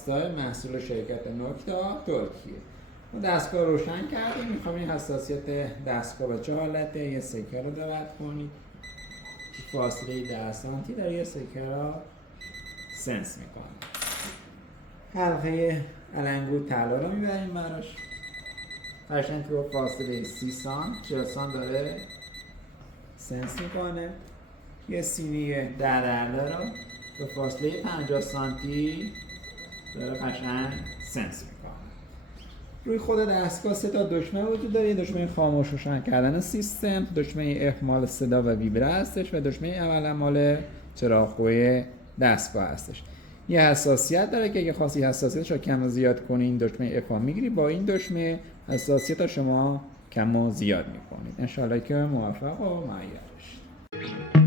راستای محصول شرکت نکتا ترکیه. ما دستگاه روشن کردیم. میخوام این حساسیت دستگاه به چه حالته. یه سکه رو دقت کنید، فاصله 10 سانتی داره یه سکه رو سنس میکنه. حلقه علنگو طلا رو میبریم براش، قشنگ تو فاصله 30 سانت 40 سانت داره سنس میکنه. یه سینی درده رو به فاصله 50 سانتی داره قشنگ سنس میکنه. روی خود دستگاه 3 تا دکمه وجود داره. دکمه خاموش روشن کردن سیستم، دکمه F مال صدا و ویبره هستش و دکمه اول مال چراغ‌قوه دستگاه هستش. یه حساسیت داره که اگه خواستی حساسیتش رو کم و زیاد کنی این دکمه F ها میگیری، با این دکمه حساسیت شما کم و زیاد میکنید. انشالله که موفق و معید باشید.